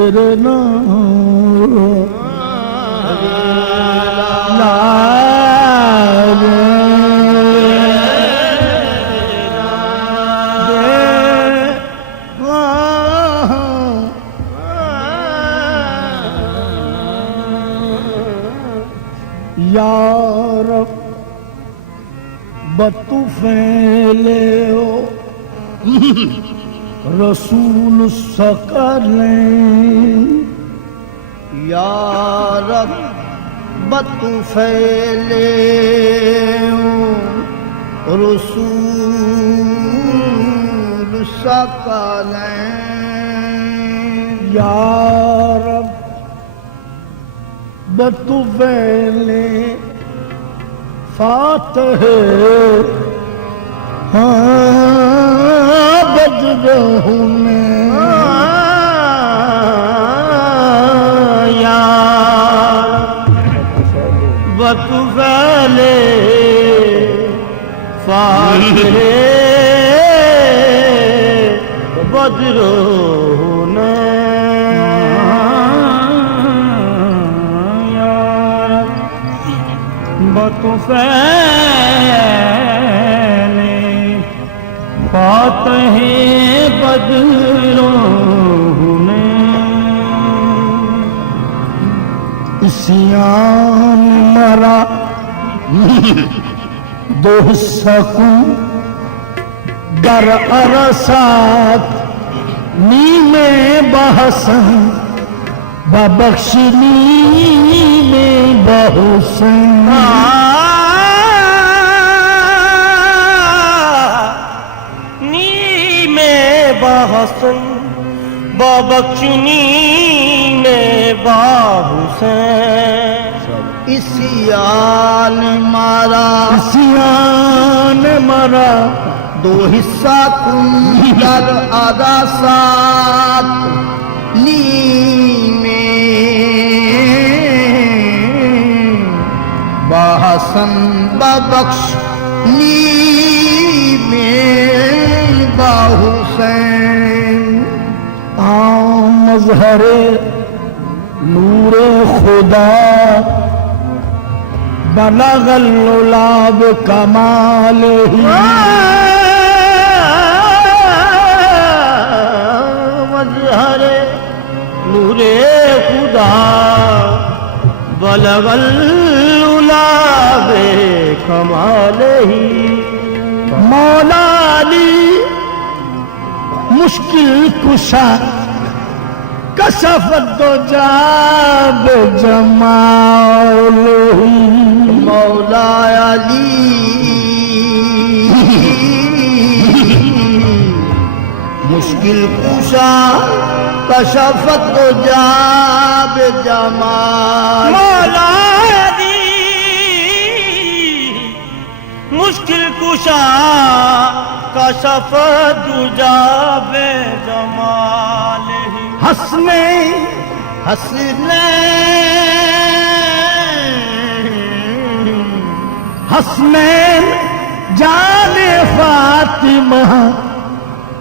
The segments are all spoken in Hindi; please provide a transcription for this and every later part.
तेरे नाम यार बतू फैले हो रसूल सकले यार बतू फैले रसूल सकले यार बतू फैले फातह बदरहुने यार बतू फैले फातह बदरहुने बतू फैले फातह बदरहुने इसियान मरा दो हिस्सा दर अरसात नीमे बहसन बबख्शनी में बहुसन नी में बहसन बबख्शनी में बहुसन इसियान मारा दो हिस्सा कुंदर आधा सात नी बहसन बबख्श नी में बहुसैन मज़हरे नूरे खुदा बलगल उलाब कमाल ही मज़हरे नूरे खुदा बलगल उलाबे कमाल ही मौला अली मुश्किल कुशा कसफत दो जाब जमाल ही मौला अली मुश्किल कुशा कशफत दो जाब जमाल मौला अली मुश्किल कुशा कशफत दो जाब जमाल हसने हसनैन जाने फातिमा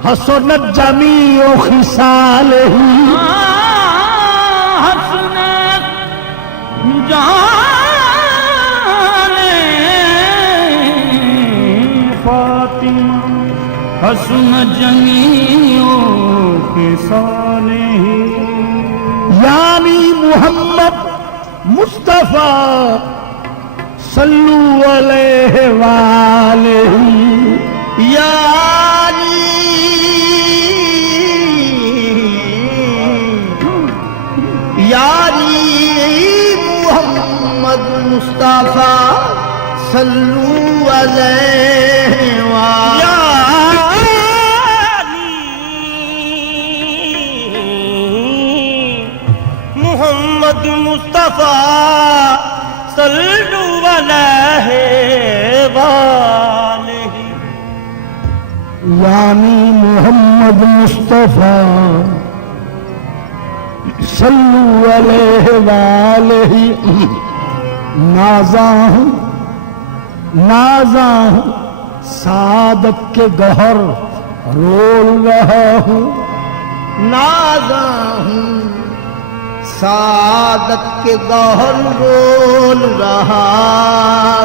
हसनत जमीओ खिसाल ही हसनत जाने फातिमा हसनत जमीओ खिसाल ही यानी मुहम्मद मुस्तफा सल्लू अलैहि वालैहि यारी मुहम्मद मुस्तफा सल्लू अलैहि मुहम्मद मुस्तफा सल्लू अलैहि वालैहि यानी मुहम्मद मुस्तफा सल्लू अलैहि वालैहि नाजा हूँ सादत के गहर रोल रहा हूँ नाजा हूँ सादत के गौहर रोल रहा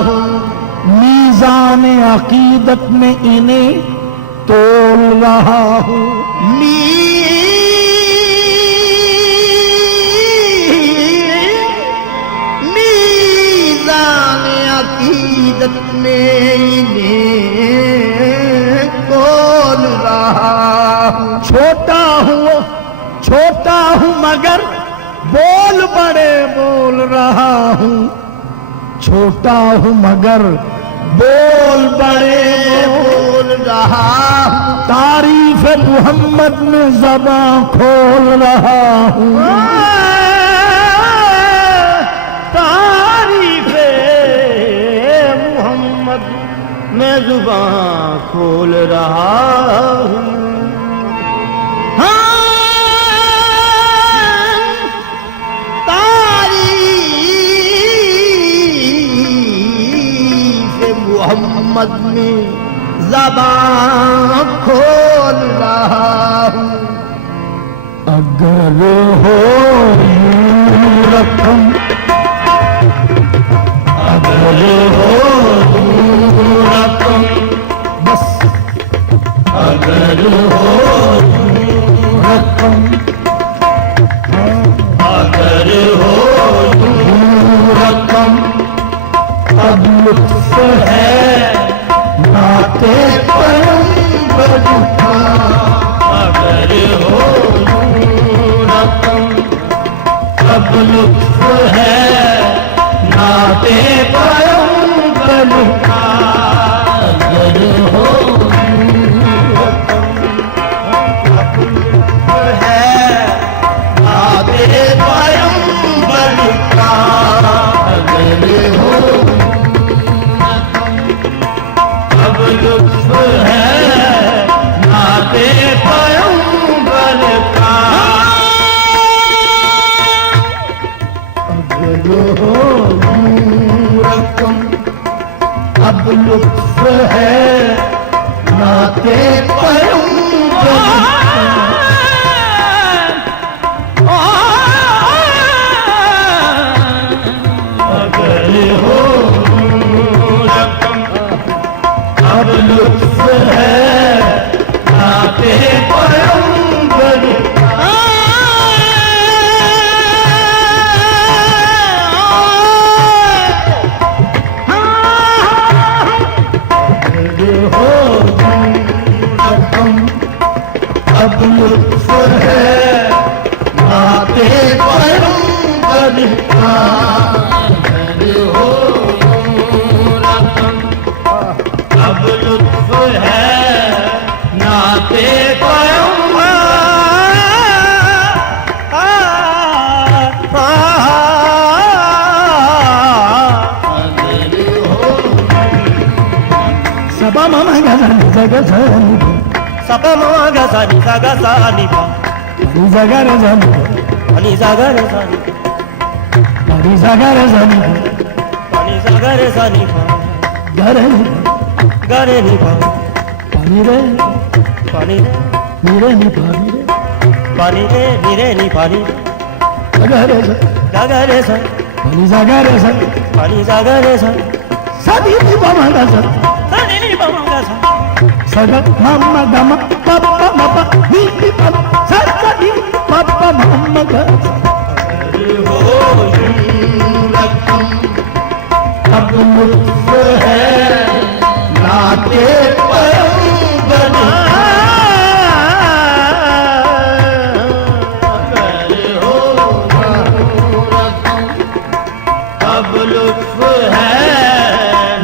हूँ। मीज़ान अकीदत में इन्हें तोल रहा हूँ। मीज़ान अकीदत में इन्हें तोल रहा हूँ। छोटा हूँ मगर बोल बड़े बोल रहा हूँ। छोटा हूँ मगर बोल बड़े बोल रहा हूँ। तारीफ मोहम्मद में ज़बां खोल रहा हूँ। तारीफ मोहम्मद में ज़ुबां खोल रहा हूँ। मोहम्मद में ज़बां खोल रहा हूँ। अगर हो रकम, अगर हो रकम, बस अगर हो रकम, अगर हो रकम, अब लुत्फ है नाते पैगंबर का। अगर हो रकम, अब लुत्फ है नाते पैगंबर का। अगर हो रकम, अब लुत्फ है नाते पैगंबर का। अगर हो अब लुत्फ है नाते पैगंबर का। अगर हो रकम, अब लुत्फ है नाते पैगंबर का। अगर हो रकम, अब लुत्फ है नाते पैगंबर का। अगर हो रकम, अब लुत्फ है नाते पैगंबर का। अगर हो रकम, अब लुत्फ है नाते सबा मामा गजानी जगा जानी सपा मामा गजानी जगा जानी पानी जगा रे जानी पानी जगा रे जानी पानी जगा रे जानी पानी जगा रे जानी गरे गरे नी पानी रे पानी नीरे नी पानी रे पानी रे नीरे नी पानी जगा रे सा पानी जगा रे सा पानी जगा रे सा सदी नी बामा सा सदी नी बामा सा सदा मामा गमा पापा मापा नी नी पापा सदी पापा मामा गा। हो रकम, अब लुत्फ है नाते पैगंबर का। अगर हो रकम, अब लुत्फ है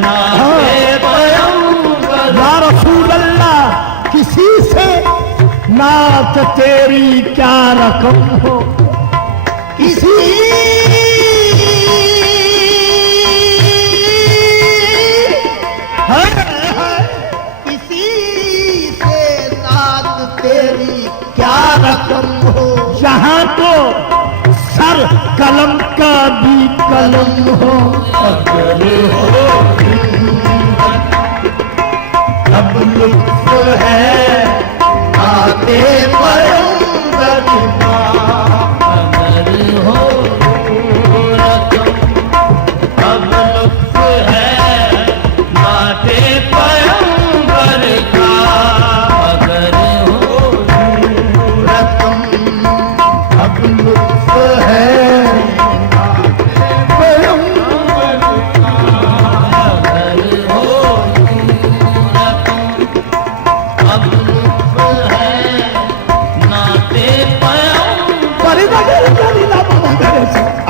नाते पैगंबर। या रसूल अल्लाह, किसी से नात तेरी क्या रकम हो। किसी किसी से नात तेरी क्या रकम हो। यहाँ तो सर कलम का भी कलम हो। अगर हो अब लुत्फ है नाते पैगंबर का। अगर हो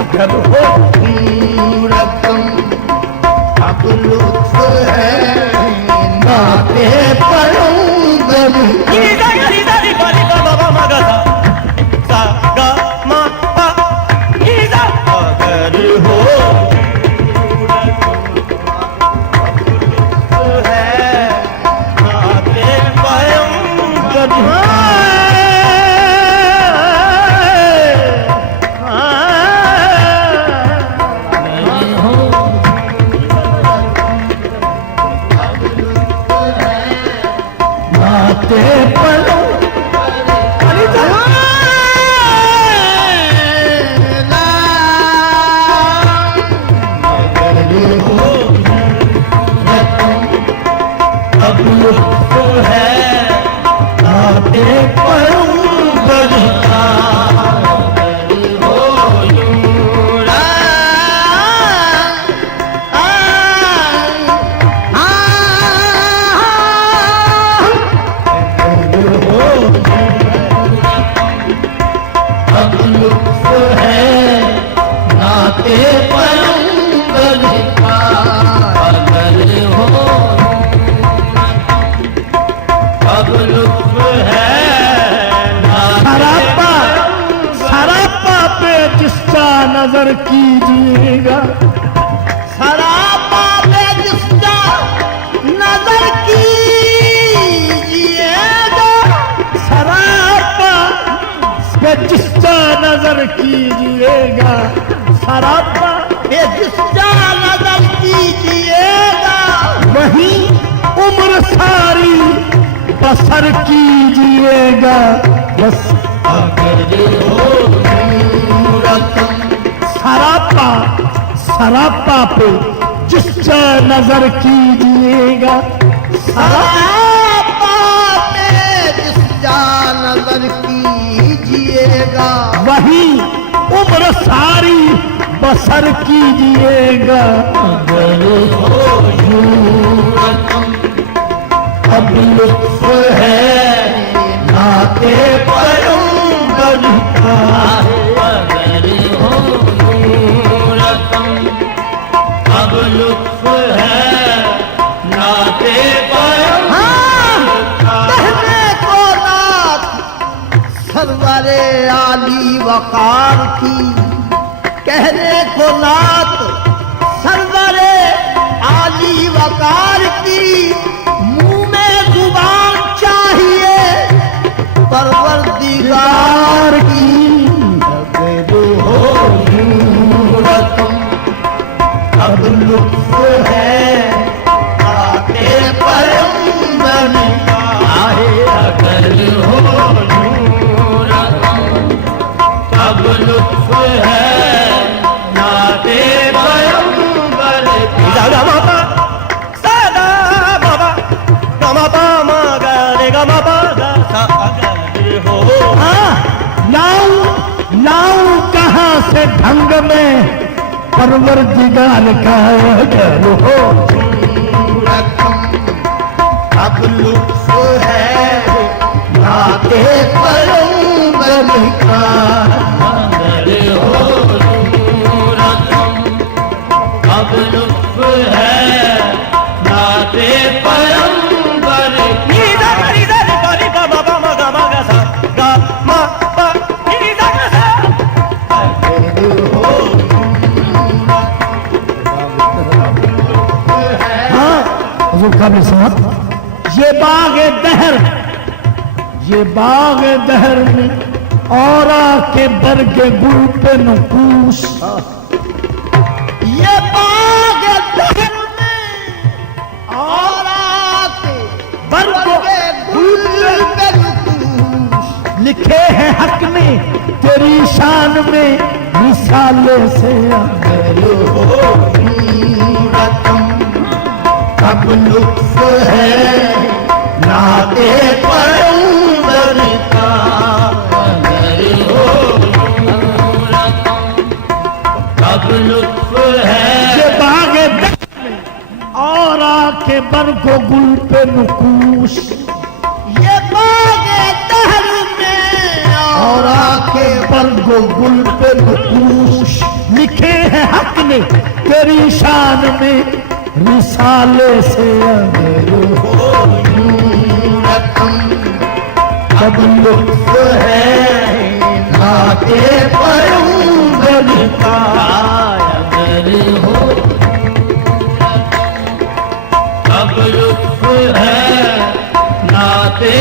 अगर हो रकम अब लुत्फ है नाते परंगर नजर कीजिएगा सरापा पे जिसका नजर कीजिएगा सरापा पे जिसका नजर कीजिएगा सरापा पे जिसका नजर कीजिएगा वही उम्र सारी बसर कीजिएगा बस सरापा सरापा पे जिसका नजर कीजिएगा सरापा पे जिसका नजर कीजिएगा वही उम्र सारी बसर कीजिएगा अब लुत्फ है नाते पैगंबर का अब लुत्फ है नाते कहने को नात सरवरे आली वकार की कहने को नात सरवरे आली वकार की मुंह में जुबान चाहिए परवरदिगार की अब लुत्फ है आते पैगंबर आए अगर हो अब लुत्फ है नाते पैगंबर गा मापा सादा बाबा गा मापा मा गा रे गा मापा गा सा अगर हो लाऊं लाऊं कहाँ से ढंग में परवरदिगार का अगर हो अब लुत्फ है नाते पैगंबर का अगर हो अब लुत्फ है नाते पैगंबर नी दा रे गा रे गा मापा मा गा सा गा मा पा नी दा गा सा हुजूर काबिल साहब ये बाग दहर में औरा के बरग गुल पे नकूश ये बाग दहर में औरा के बरग गुल पे नकूश लिखे हैं हक ने तेरी शान में मिसाले से अब लुत्फ है नाते पैगंबर का अब लुत्फ है ये बाग और आके बरगो गुल पे नकूश ये बाग दहर में और आके बरगो वो गुल पे नकूश लिखे हैं हक ने तेरी शान में रिसाले से अगर हो रकम अब लुत्फ है नाते पैगंबर का अगर हो अब लुत्फ है नाते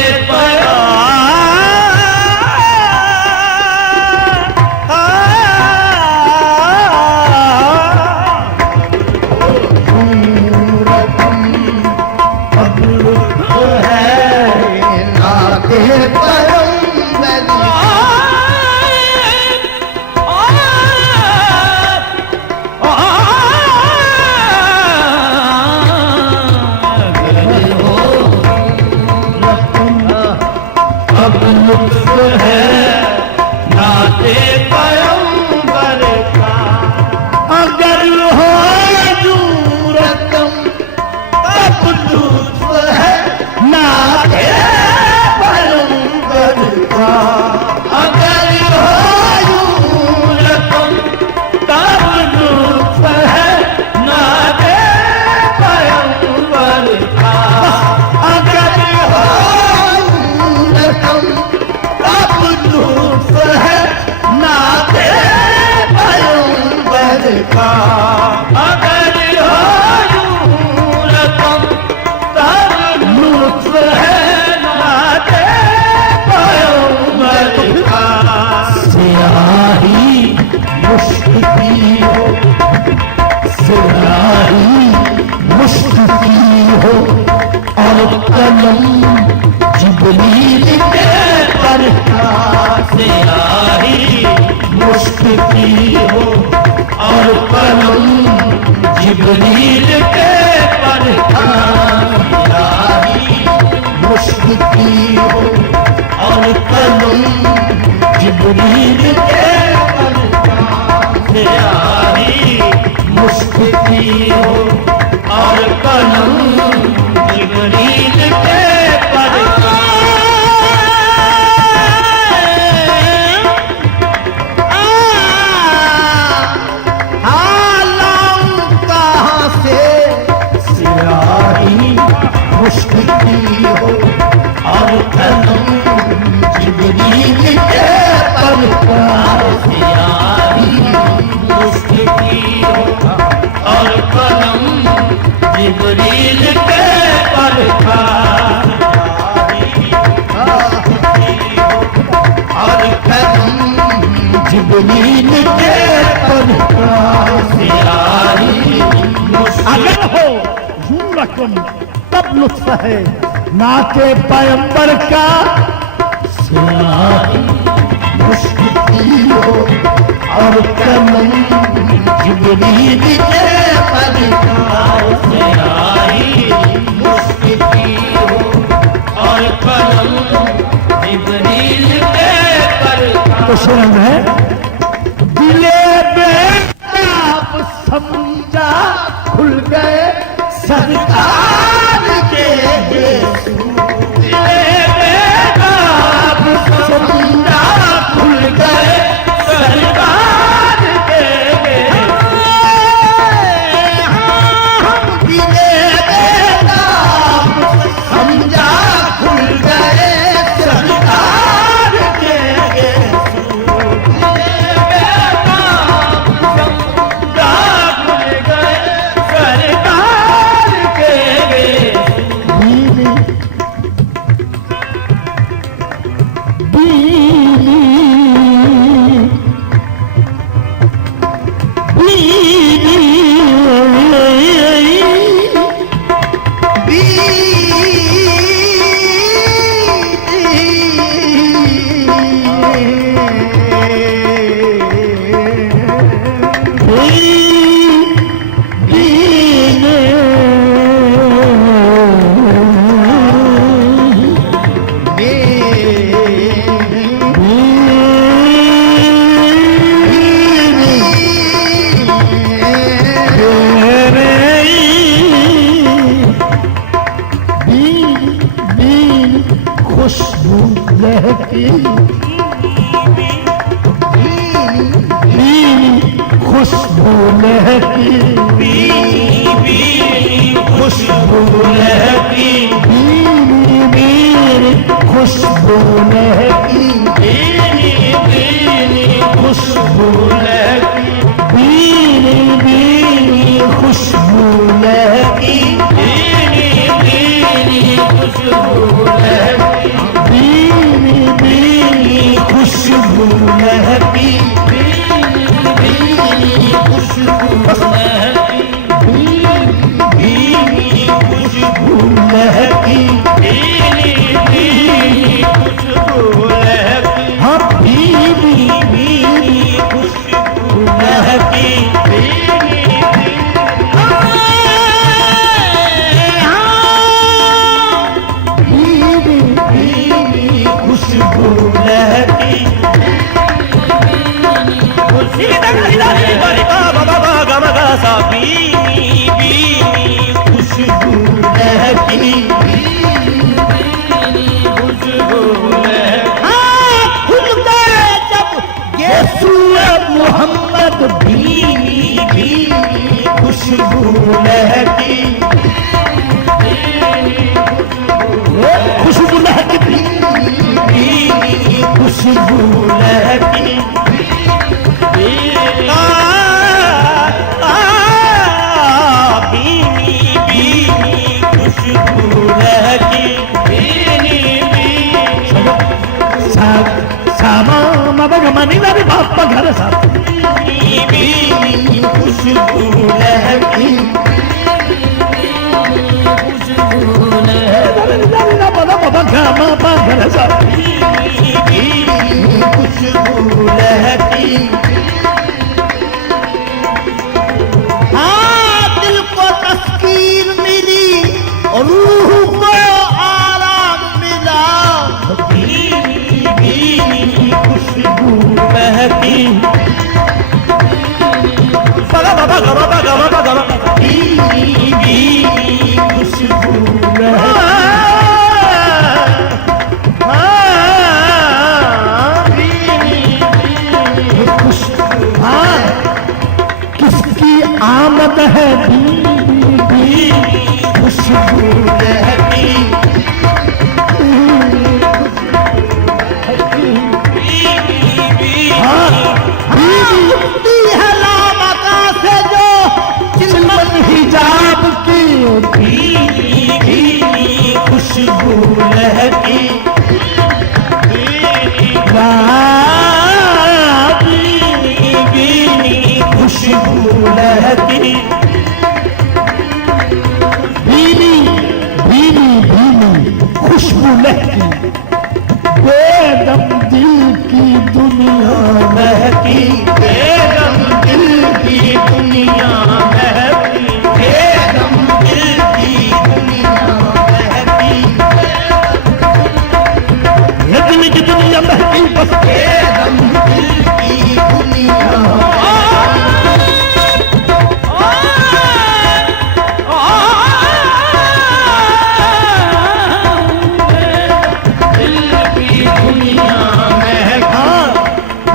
कलम जिब्रील के पर से आई मुश्किल हो और कलम जिब्रील के पर आई मुश्किल हो और कलम जिब्रील के पर से आई मुश्किल हो और कलम जिब्रील के पर कहाँ से सियाही मुश्किल हो और कलम जिब्रील के पर सियाही मुश्किल हो और कलम जिब्रील के पर और कलम जिब्रील के पर अगर हो यूं रकम तब लुत्फ है नाते पैगंबर का सियाही मुश्किल हो और कलम जिब्रील के पर सियाही मुश्किल हो और कलम जिब्रील के पर तो शेर है दिले बेताब समझा खुल गए सरकार के दिले बेताब समझा खुल गए सरकार के दिले बेताब समझा खुल गए सरकार के लहकी, बीनी बीनी खुशबू लहकी, बीनी बीनी खुशबू लहकी, बीनी बीनी खुशबू लहकी, बीनी बीनी खुशबू लहकी, बीनी बीनी खुशबू लहकी, बीनी बीनी खुशबू लहकी, बीनी खुशबू लहकी, बीनी खुशबू लहकी, बीनी बीनी खुशबू लहकी, हाँ बीनी बीनी खुशबू लहकी, बीनी बीनी बीनी खुशबू लहकी, बीनी बीनी खुशबू लहकी, खुशबू लहकी, खुल गए जब यीशुए मोहम्मद बीनी बीनी खुशबू लहकी, खुशबू लहकी, बीनी खुशबू लहकी, बीनी बीनी खुशबू लहकी, बीनी बीनी सामा मनी मेरे बापा घर सा बीनी खुशबू लहकी, बाबा घर सा बीनी खुशबू लहकी, हाँ दिल को तस्कीन मिली और रूह को आराम मिला। बीनी बीनी खुशबू लहकी, बीनी बीनी खुशबू हाँ किसकी आमद है बीनी बीनी खुशबू लहकी, हाँ बीनी दी है लामका से जो चिल्मन हिजाब की बीनी बीनी खुशबू लहकी, बीनी बीनी खुशबू लहकी, बीनी बीनी बीनी खुशबू लहकी, बेदम दिल की दुनिया महकी, बेगम दिल की दुनिया महकी, बेगम दिल की दुनिया महकी, ये दिल की दुनिया महकी बस बेगम दिल की दुनिया दिल की दुनिया महका,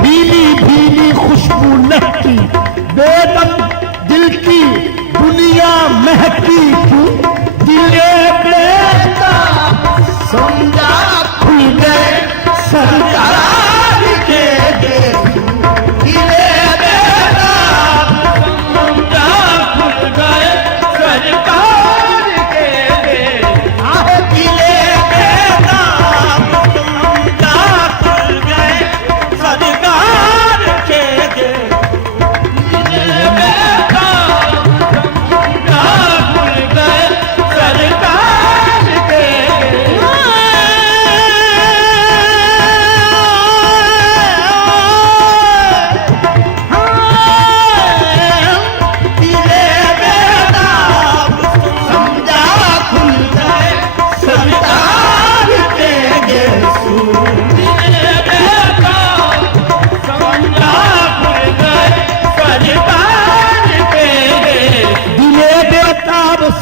भीनी भीनी खुशबू लहकी, बेदम दिल की दुनिया महकी क्यों, दिले बेटा समझा खुल गए सरकार के दिले बेटा समझा खुल गए सरकार के आह दिले बेटा समझा खुल गए सरकार के दिले बेटा समझा खुल गए सरकार के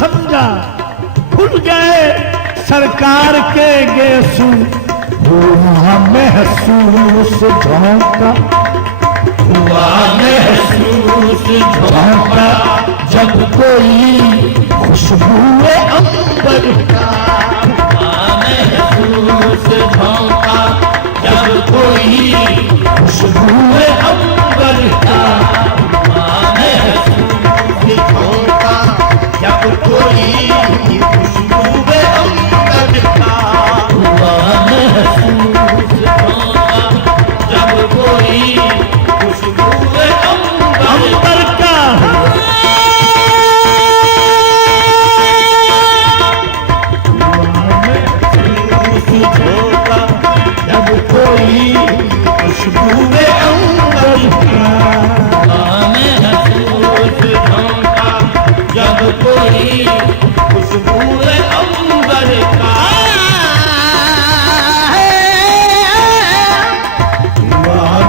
समझा खुल गए सरकार के गेसू, हुआ महसूस झोंका, हुआ महसूस झोंका, जब कोई खुशबू अंबर का महसूस झोंका, जब कोई खुशबू अंबर का महसूस झोंका, जब कोई खुशबू अंबर का महसूस झोंका, जब कोई खुशबू अंबर का झोंका, जब कोई खुशबू अंबर का महसूस झोंका, जब कोई खुशबू अंबर का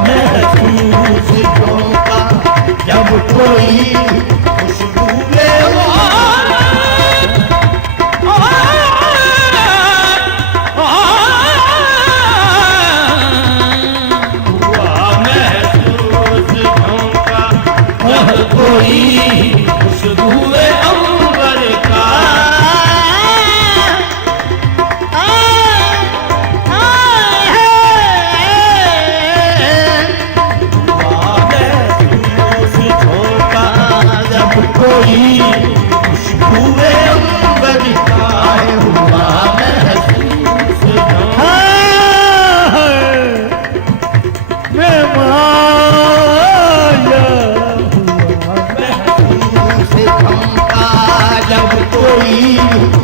महसूस झोंका, जब कोई खुशबू कोई खुशबू अंबर का महसूस झोंका, जब कोई खुशबू अंबर का हुआ महसूस झोंका जब कोई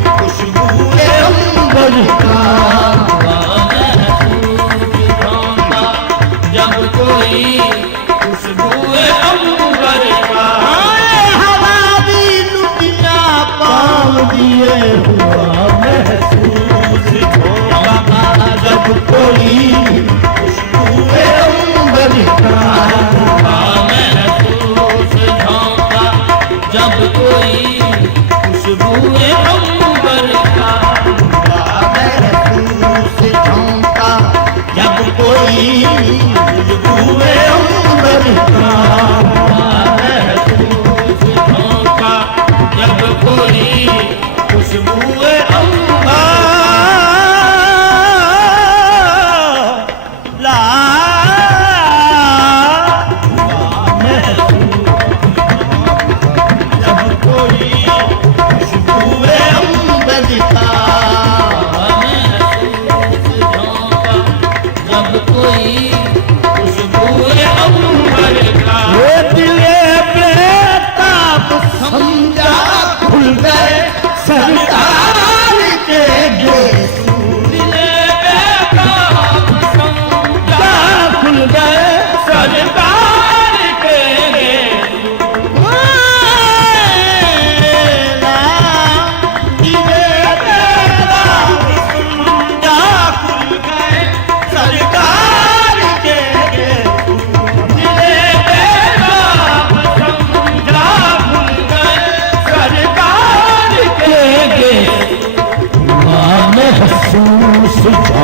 खुशबू अंबर का महसूस झोंका, जब कोई खुशबू अंबर का हवा भी लुटिया पाँव दिए हुआ महसूस झोंका, जब कोई खुशबू अंबर का महसूस झोंका, जब कोई खुशबू अंबर का महसूस झोंका, जब कोई खुशबू अंबर का महसूस झोंका, जब कोई खुशबू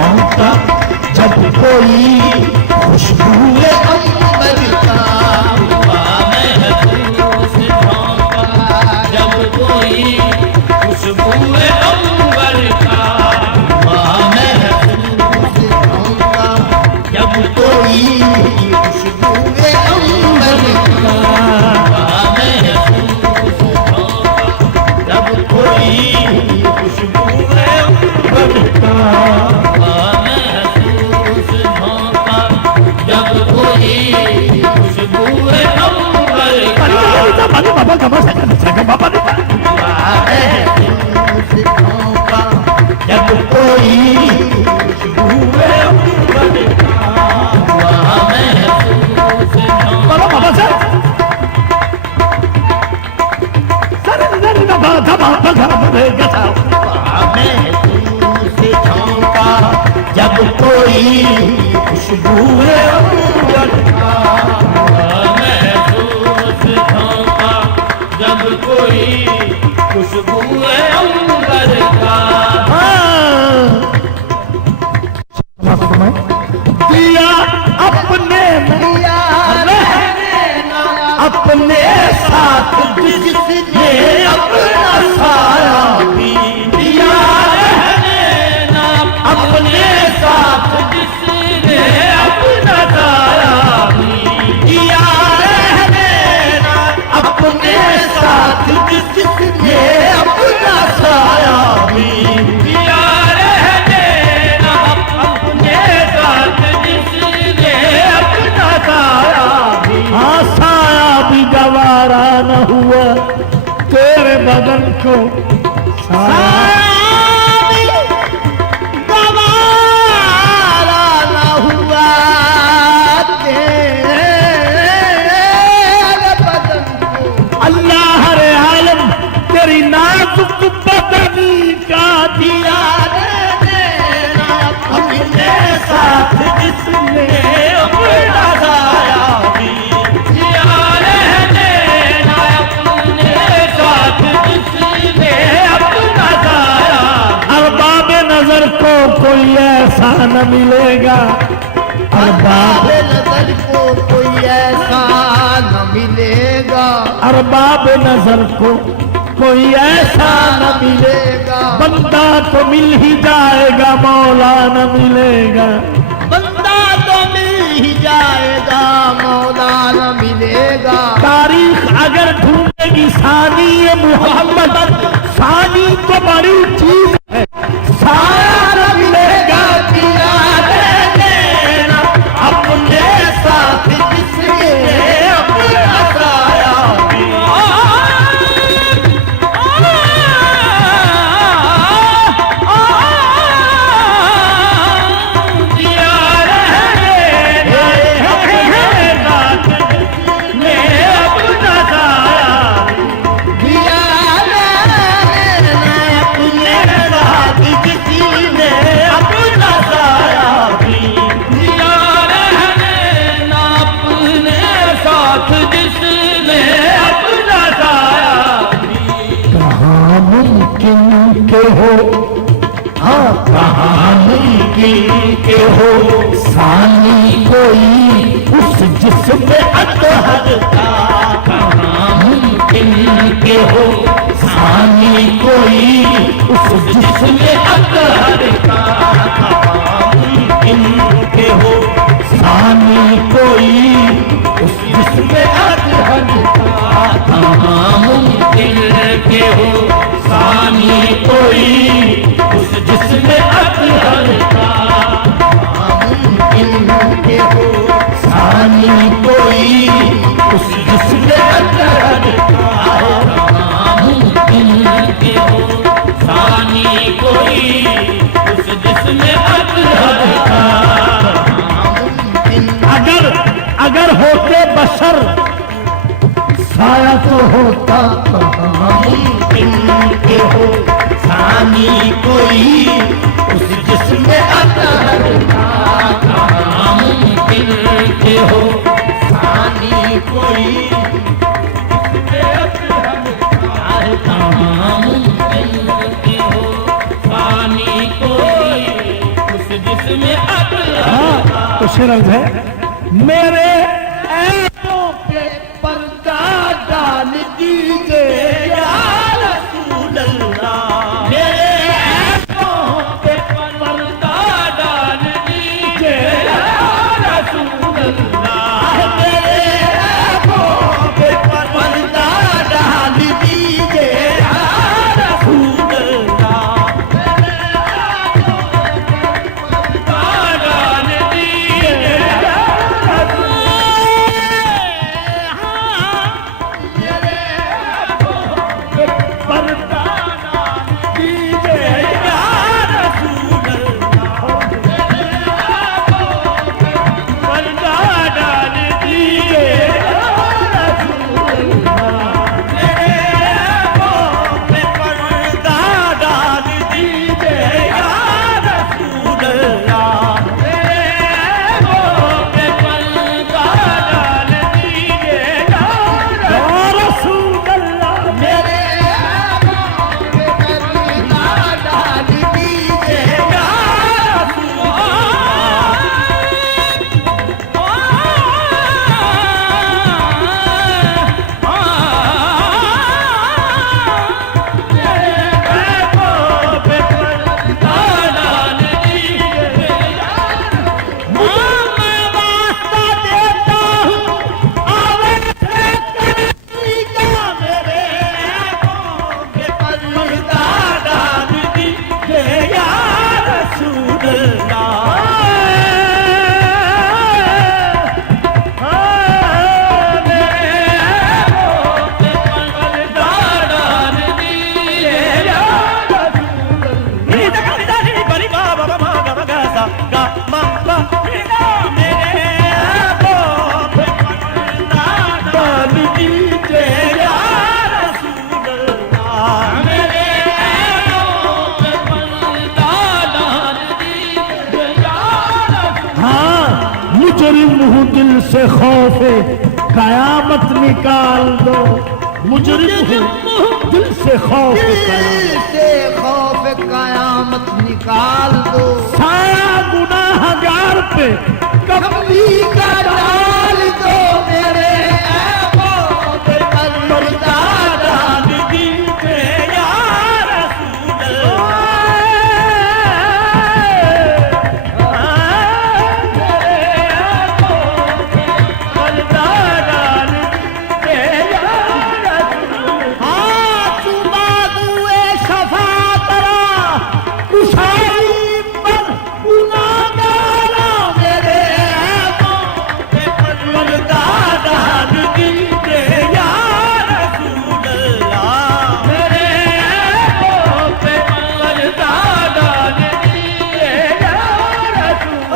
झोंका, जब कोई खुशबू अंबर का महसूस झोंका, जब कोई खुशबू अंबर का महसूस झोंका, जब कोई खुशबू अंबर का महसूस झोंका, जब कोई खुशबू अंबर का महसूस झोंका, जब कोई खुशबू अंबर का जब कोई खुशबू अंबर का महसूस झोंका, जब कोई खुशबू अंबर का महसूस झोंका, जब कोई खुशबू अंबर का दिया अपने अपने साथ जिसने अपना साया भी दिया रहने ना, अपने साथ जिसने अपना साया भी दिया रहने ना, अपने साथ जिसने अपना साया भी दिया रहने ना, अपने साथ जिसने अपना साया भी, हाँ साया भी गवारा न हुआ तेरे बदन को, साया भी गवारा न हुआ तेरे बदन को। अल्लाह रे आलम तेरी नाजुक बदनी का दिया रहने ना, अपने साथ जिसने अपना साया भी दिया रहने ना, अपने साथ जिसने अपना साया। अरबाब नजर को कोई ऐसा न मिलेगा, अरबाब नजर को कोई ऐसा न मिलेगा, अरबाब नजर को कोई ऐसा न मिलेगा, बंदा तो मिल ही जाएगा मौला न मिलेगा, बंदा तो मिल ही जाएगा मौला न मिलेगा। तारीख अगर ढूंढेगी सानी ये मोहम्मद, सानी तो बड़ी चीज है, साया न मिलेगा दिया रहने ना, अपने साथ जिसने अपना साया भी दिया रहने ना, अपने साथ जिसने अपना साया दिया रहने ना, अपने साथ जिसने अपना साया भी दिया रहने ना, अपने साथ जिसने अपना साया भी। कहाँ मुमकिन के हो, हाँ कहाँ मुमकिन के हो सानी कोई उस जिस्म अतहर का, कहाँ मुमकिन के हो सानी कोई उस जिस्म अतहर का, कहाँ मुमकिन के हो सानी कोई उस जिस्म अतहर का, कहाँ मुमकिन के हो सानी कोई उस जिस्म अतहर का, मुमकिन के हो सानी कोई उस जिस्म अतहर का, मुमकिन के हो सानी कोई उस जिस्म अतहर का। अगर अगर होते बशर साया तो होता कहाँ, मुमकिन के हो सानी कोई उस जिस्म अतहर का, कहाँ मुमकिन के हो सानी कोई कहाँ मुमकिन के हो सानी कोई उस जिस्म अतहर का। तो शेर अर्ज है मेरे ऐबों पे पर्दा डाल दीजिए या रसूल अल्लाह, मेरे ऐबों पे पर्दा डाल दीजिए या रसूल अल्लाह, मेरे ऐबों पे पर्दा डाल दीजिए या रसूल अल्लाह, मेरे ऐबों पे पर्दा डाल दीजिए या रसूल से खौफ कयामत निकाल दो। मुजरिम हूँ दिल से खौफ दिल से खौफ कयामत निकाल दो। साया गुनाहगार पे कमली का डाल दो मेरे ऐबों पे पर्दा डाल दीजिए या रसूल हाँ चुमा दुए शफा तरा कुशाई पर गुनाहगारा मेरे ऐबों पे पर्दा डाल दीजिए या रसूल अल्लाह मेरे ऐबों पे पर्दा डाल दीजिए या रसूल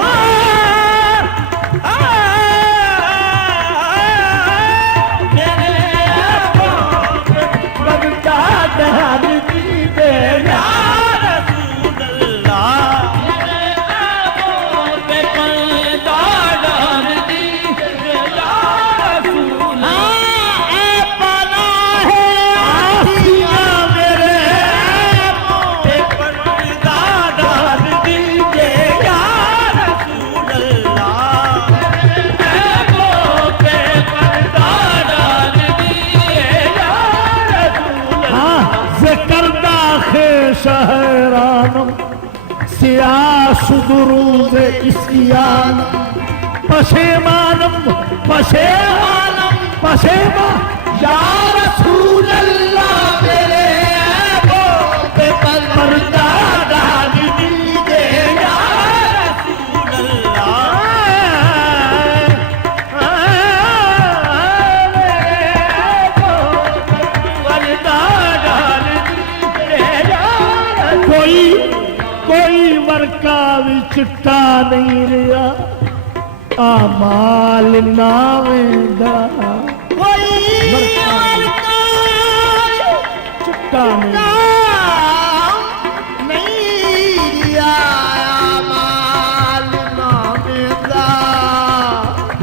मेरे ऐबों पे पर्दा डाल दीजिए या रसूल अल्लाह पे पर्दा डाल दीजिए या रसूल ए बना है आसिया मेरे ऐबों पे पर्दा डाल दीजिए या रसूल अल्लाह ऐबों पे पर्दा डाल दीजिए या रसूल हाँ ज़िक्र खे शहरानम सियास दुरूद इस्यान पशेमानम पशेमानम पशेमा या रसूल अल्लाह मेरे ऐबों पे पर्दा डाल दीजिए या रसूल अल्लाह पर्दा डाल दीजिए या कोई कोई वर्का भी चिट्टा नहीं रहा आमाल नावेंदा कोई चिट्टा नहीं नहीं आया माल नामेदा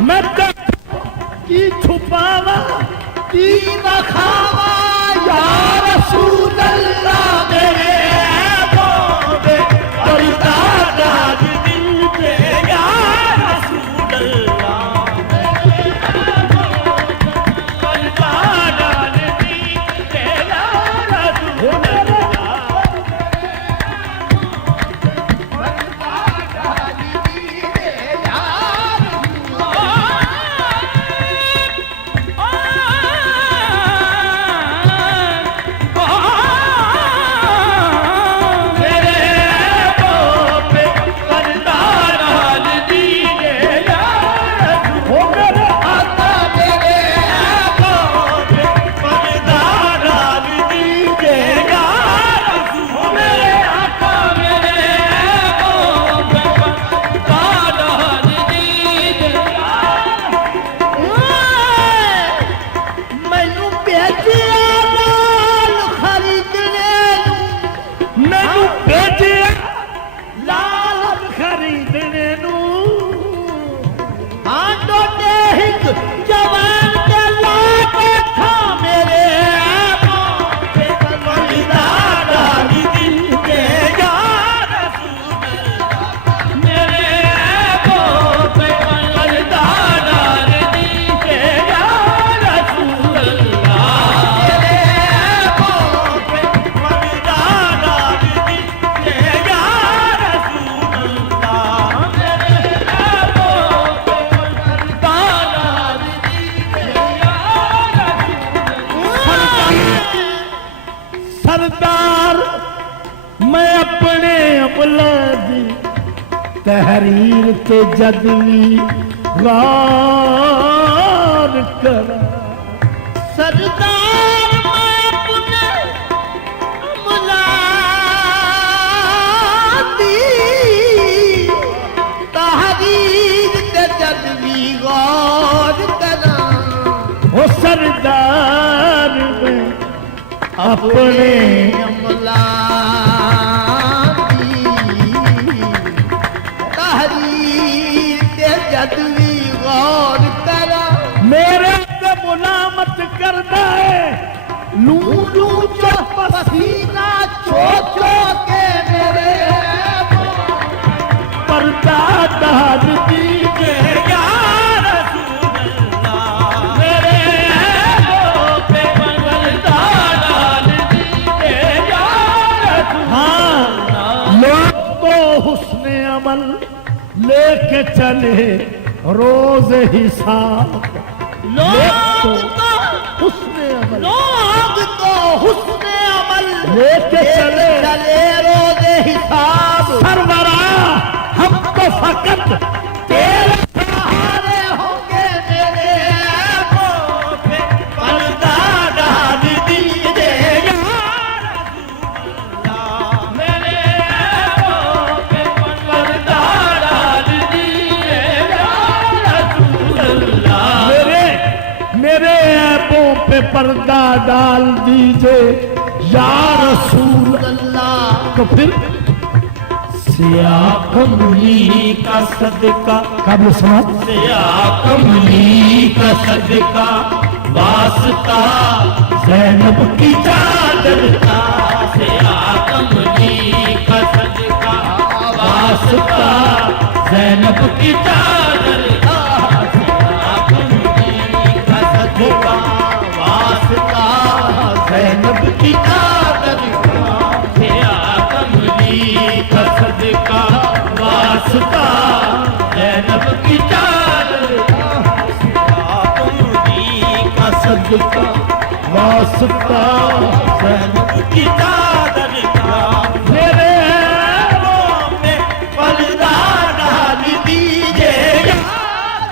मैं की छुपावा की बखावा या रसूल अल्लाह मेरे ऐबों पे पर्दा डाल दीजिए या रसूल अल्लाह पर्दा डाल दीजिए या रसूल तहरीर ते जदवी गौर कर सरदार मैं अपने मुलादी तहरीर ते जदवी गौर करा हो सरदार में अपने मुलादी तहरीर ते जदवी गौर लेके चले रोज हिसाब। लोग तो हुस्ने अमल लोग तो हुस्ने अमल लेके चले चले रोज हिसाब। सरवरा हम तो फकत तेरे सहारे होंगे मेरे ऐबों पे पर्दा डाल दीजिए यार मेरे ऐबों पे पर्दा डाल दीजिए मेरे ऐबों पे पर्दा डाल दीजिए या रसूल अल्लाह। तो फिर सिया कमली का सदका काबिल सुना सिया कमली का सदका वास्ता जैनब की चादर का सिया कमली का सदका वास्ता जैनब की चादर का सिया कमली का सदका वास्ता जैनब की चादर का सिया कमली का सदका वास्ता जैनब की चादर का सिया कमली का सदका वास्ता जैनब की चादर का मेरे ऐबों पे पर्दा डाल दीजिए या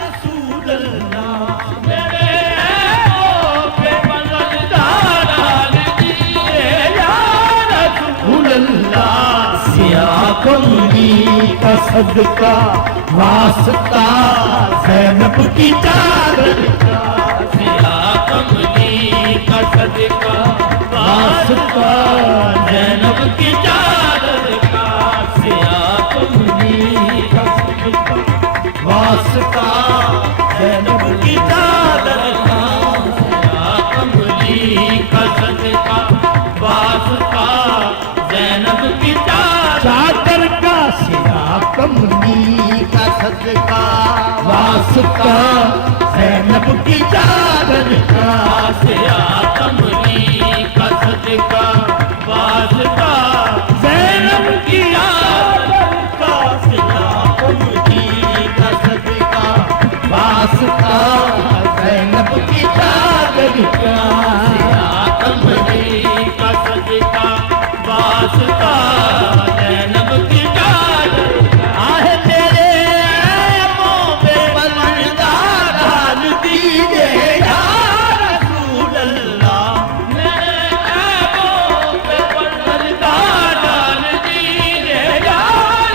रसूल अल्लाह। मेरे ऐबों पे पर्दा डाल दीजिए या रसूल अल्लाह। सिया कमली का सदका वास्ता जैनब की चादर का सिया कमली का सदका वास्ता जैनब की चादर का सिया कमली का सदका वास्ता जैनब की चादर का सिया कमली का सदका वास्ता जैनब की चादर का सिया कमली का सदका वास्ता जैनब की चादर का सिया कमली का सदका वास्ता जैनब की चादर का सिया कमली का सदका वास्ता जैनब की चादर का सिया कमली का सदका वास्ता जैनब की चादर का आहे मेरे ऐबों पे पर्दा डाल दीजिए या रसूल अल्लाह। मेरे ऐबों पे पर्दा डाल दीजिए या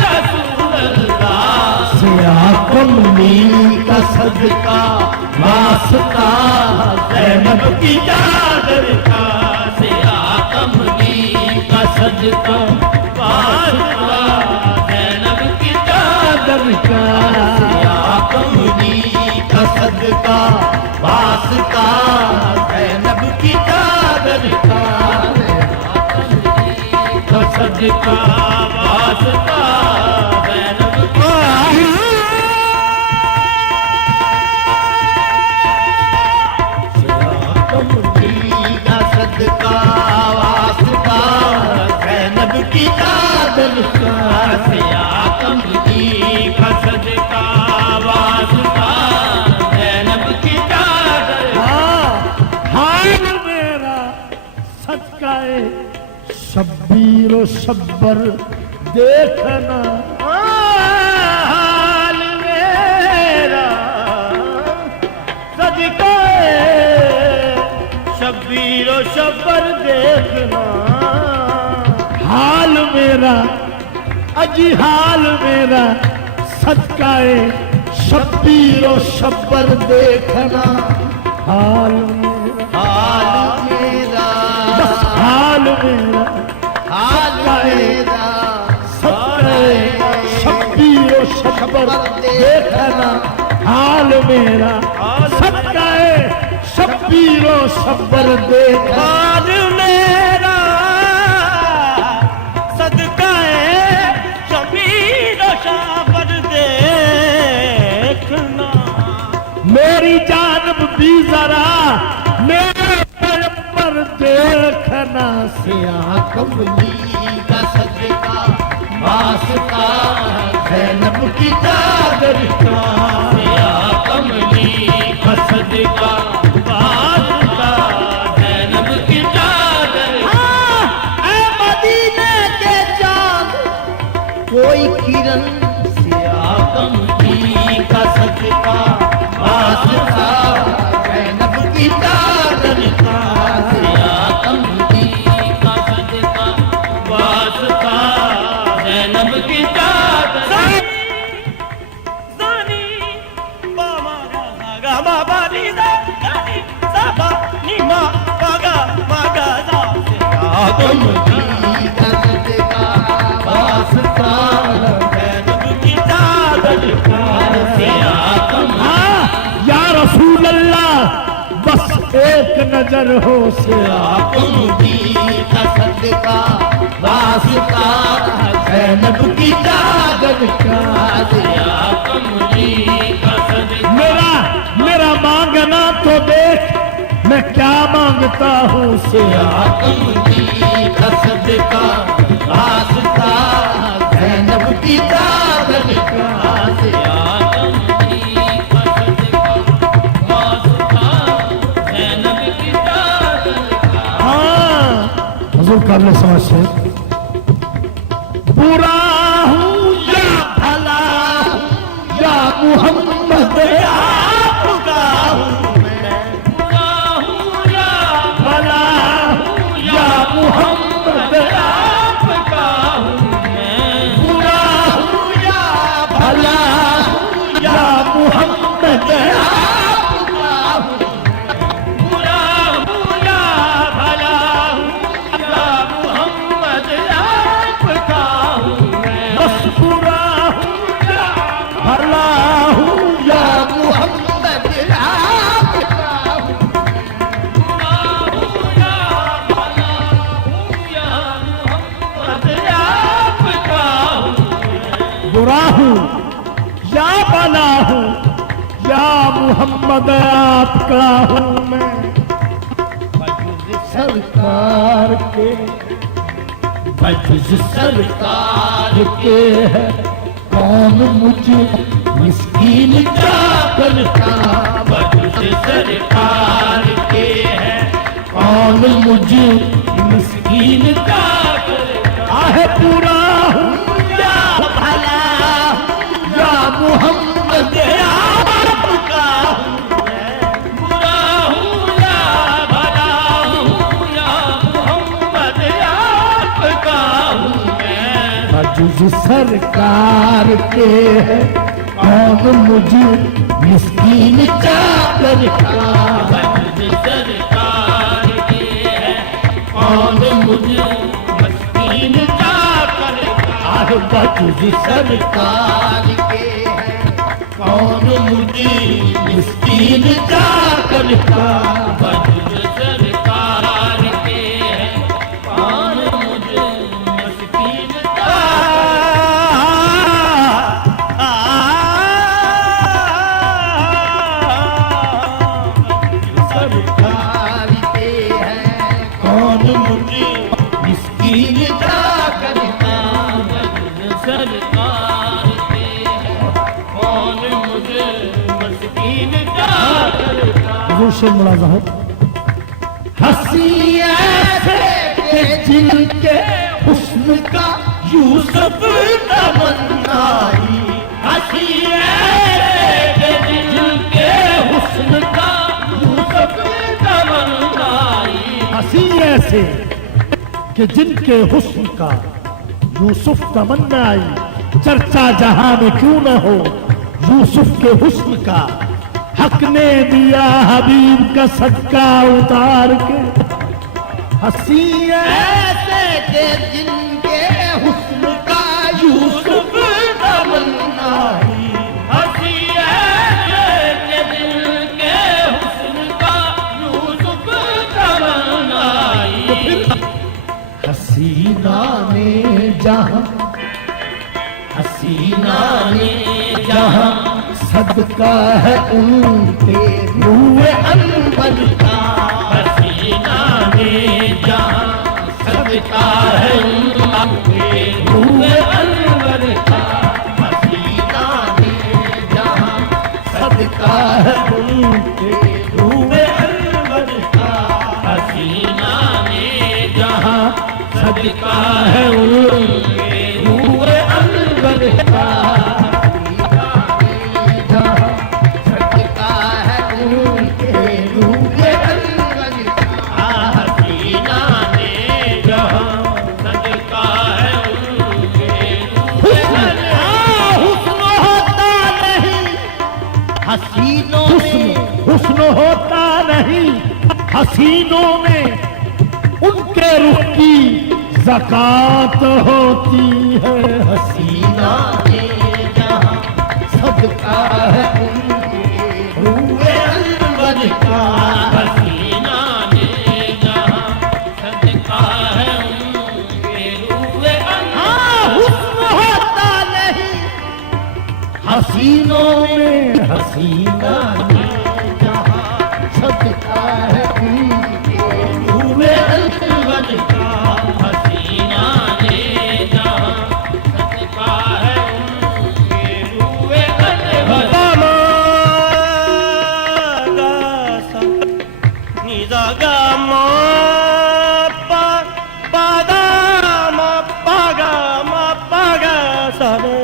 रसूल अल्लाह। सिया कमली का सदका वास्ता जैनब की चादर का सिया कमली का सदका वास्ता जैनब की चादर का सिया कमली का सदका वास्ता जैनब की चादर का सदका वास्ता जैनब का कमली का सदका वास्ता जैनब की चादर का सिया कमली का सदका वास्ता जैनब की चादर हाल मेरा सदकाए शब्बीर व शब्बर देखना हाल मेरा सदका शब्बीर व शब्बर देखना हाल मेरा अजी हाल मेरा सदकाए शब्बीर व शब्बर देखना हाल मेरा हाल मेरा बस हाल मेरा हाल मेरा सदकाए शब्बीर व शब्बर देखना हाल मेरा सदकाए शब्बीर व शब्बर देखना हाल मेरा सदकाए शब्बीर व शब्बर देखना मेरी जानब भी जरा मेरे पैगंबर देखना सिया कमली का सदका वास्ता जैनब जैनब की चादर का या कमली का सदका वास्ता ज़ैनब की चादर ऐ मदीने के चांद कोई किरण या कमली का सदका वास्ता ज़ैनब की चादर का या कमली का सदका वास्ता ज़ैनब की चादर ज़ानी बामा गा मा बा नी ज़ा गा नी ज़ा बा नी मा बा गा मा गा ज़ा या कमली का सदका वास्ता ज़ैनब की चादर या कमली हाँ या रसूल अल्लाह बस एक नजर हो से कमली का सदका वास्ता ज़ैनब की चादर का या कमली का सदका मेरा मांगना तो देख मैं क्या मांगता हूँ से कमली का सदका वास्ता ज़ैनब की चादर का या कमली का सदका वास्ता ज़ैनब की चादर हाँ हजूर काबिल समझ से बुरा हूँ या भला हूँ या मोहम्मद आपका हूँ बुरा हूँ या भला हूँ या मोहम्मद आपका हूँ मैं बुरा हूँ या भला हूँ या मोहम्मद आपका हूँ बुरा हूँ या भला हूँ या मोहम्मद आपका हूँ मैं बस बुरा हूँ या भला हूँ या मोहम्मद आपका हूँ बुरा हूँ या भला हूँ या मोहम्मद आपका हूँ बुरा हूँ या भला हूँ या मोहम्मद आपका हूँ मैं सरकार के बजज सरकार के है कौन मुझे मिस्कीन जाकर का बजुज सरकार के है कौन मुझे मिस्कीन का कर आहे पूरा हूँ या भला हूँ या मोहम्मद आपका हूँ बुरा हूँ या भला हूँ या मोहम्मद आपका हूँ मैं बजुज सरकार के है कौन मुझे मिस्कीन चाकर का बजुज सरकार के है कौन मुझे मस्कीन चाकर आहे बजुज सरकार सरकार के हैं कौन मुझे मिस्कीन चाकर का बजुज सरकार के है कौन मुझे मस्कीन सरकार के हैं कौन मुझे मिस्कीन जाकर का सरकार के है कौन मुझे मस्कीन चाकर हजूर से मुलाजा हो हंसी ऐसे के जिनके हुस्न का यूसुफ तमन्नाई हंसी ऐसे दिल के हुस्न का यूसुफ तमन्नाई हंसी ऐसे कि जिनके हुस्न का यूसुफ तमन्ना आई चर्चा जहां में क्यों न हो यूसुफ के हुस्न का हक ने दिया हबीब का सदका उतार के हंसी ऐसे के जिनके हुस्न का यूसुफ तमन्नाई हंसी ऐसे दिल के हुस्न का यूसुफ तमन्नाई हसीना ने जहां हसीना ने जहां सदका है उनके रूए अनवर का हसीना ने जहाँ सदका है उनके रूह अनवर का हसीना हसीना ने जहाँ सदका है उनके नूर अनवर का हुस्न होता नहीं हसीनों में उनके रुख की ज़कात होती है हसीना ने जहाँ सदका है उनके रूए अनवर का हसीना ने जहाँ सदका है उनके रूए अनवर हुस्न होता नहीं हसीनों में हसीना ने सदका है उनके रूए अनवर का हसीना ने जहाँ सदका है उनके रूए अनवर निजा गा मा पा पा दा मा पा गा सा रे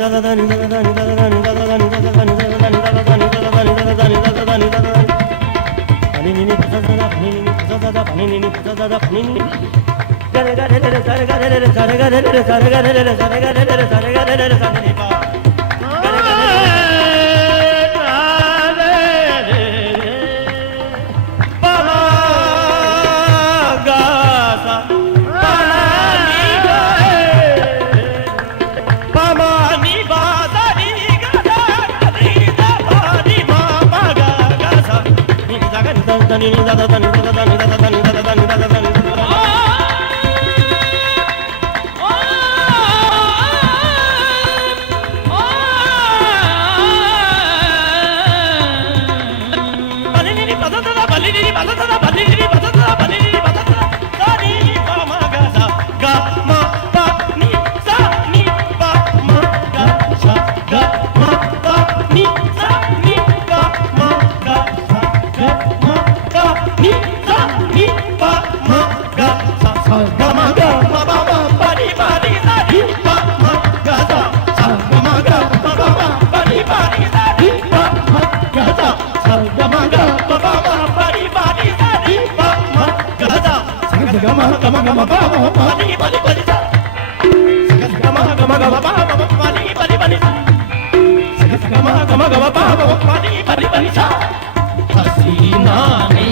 da da da ni da da ni da da ni da da ni da da ni da da ni da da ni da da ni da da ni da da ni da da pani ni da da pani ni da da pani ni da da pani ni gare gare gare gare gare gare gare gare gare gare gare gare gare gare gare gare pa हसीना ने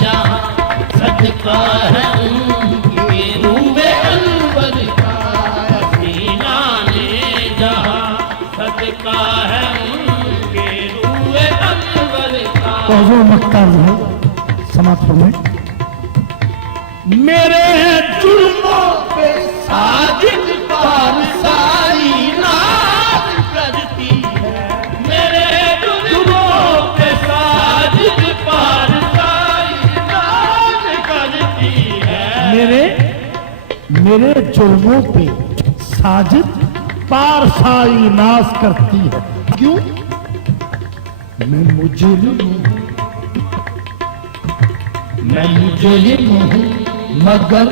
जहाँ सदका है उनके रूए अनवर का हसीना ने जहाँ सदका है उनके रूए अनवर का तो हजूर मक्का जो है समाप्त फरमाएं मेरे जुल्मों पे साजिद पारसाई नाज करती है मेरे जुल्मों पे साजिद पारसाई नाज करती है मेरे जुल्मों पे साजिद पारसाई नाज करती है क्यों मैं मुजरिम हूँ मगर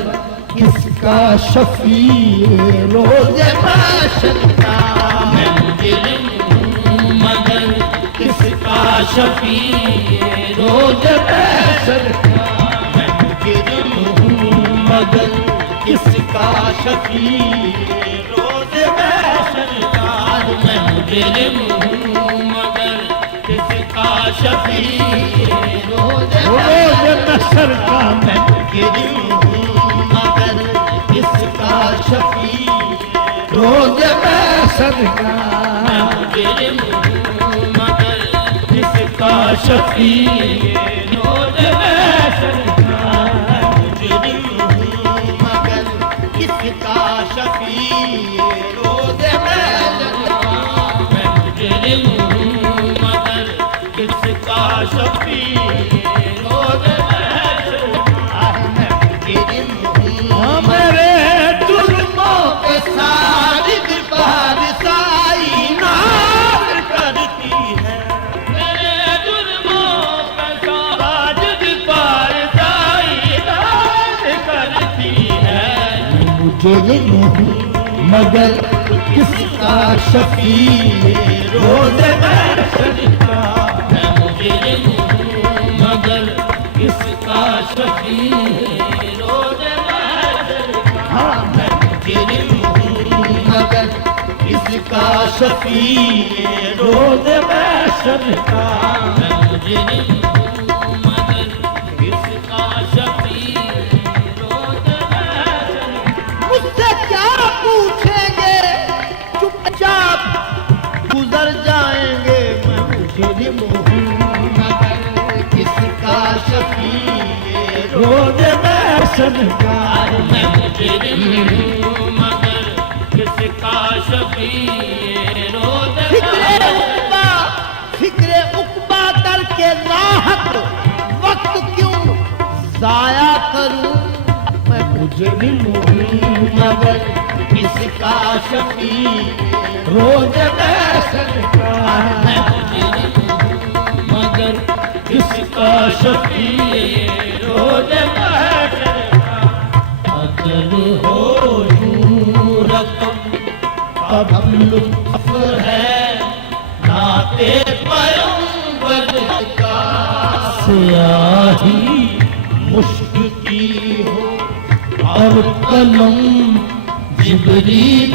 किसका शफी रोज़े महशर का मैं मुजरिम हूँ मगर किसका शफी रोज़े महशर का मैं मुजरिम हूँ मगर किसका शफी रोज़े महशर का मैं मुजरिम हूँ मगर किसका शफी रोज़े महशर का मैं मुजरिम हूँ मगर किसका शफी रोज़े महशर का मैं मुजरिम हूँ मगर किसका शफी रोज़े महशर का मैं मुजरिम हूँ मगर किसका शफी रोज़े महशर का मैं मुजरिम हूँ मगर किसका शफी रोज़े महशर का मैं मुजरिम हूँ मेरे जुल्मों पे साजिद पारसाई नाज करती है मेरे जुल्मों पे साजिद मुजरिम हूँ मगर किसका शफी रोज महशर का। मैं मुजरिम हूँ मगर किसका शफी है रोज महशर का। हाँ मैं मुजरिम हूँ मगर किसका शफी रोज महशर का। मैं मुजरिम हूँ मगर किसका शफी है रोज महशर का। मुझसे क्या पूछेंगे चुपचाप गुजर जाएंगे। मैं मुजरिम हूँ मगर किसका शफी रोज महशर का। मैं मुजरिम हूँ मगर किसका शफी है रोज फिक्रे उकबा करके नाहक वक्त क्यों जाया करूं। मैं मुजरिम हूँ मगर किसका शफी रोज महशर का। मैं मुजरिम हूँ मगर किसका शफी है रोज महशर का। अगर हो यूं रकम अब लुत्फ है नाते पैगंबर का। स्याही मुश्क की हो और कलम जिब्रील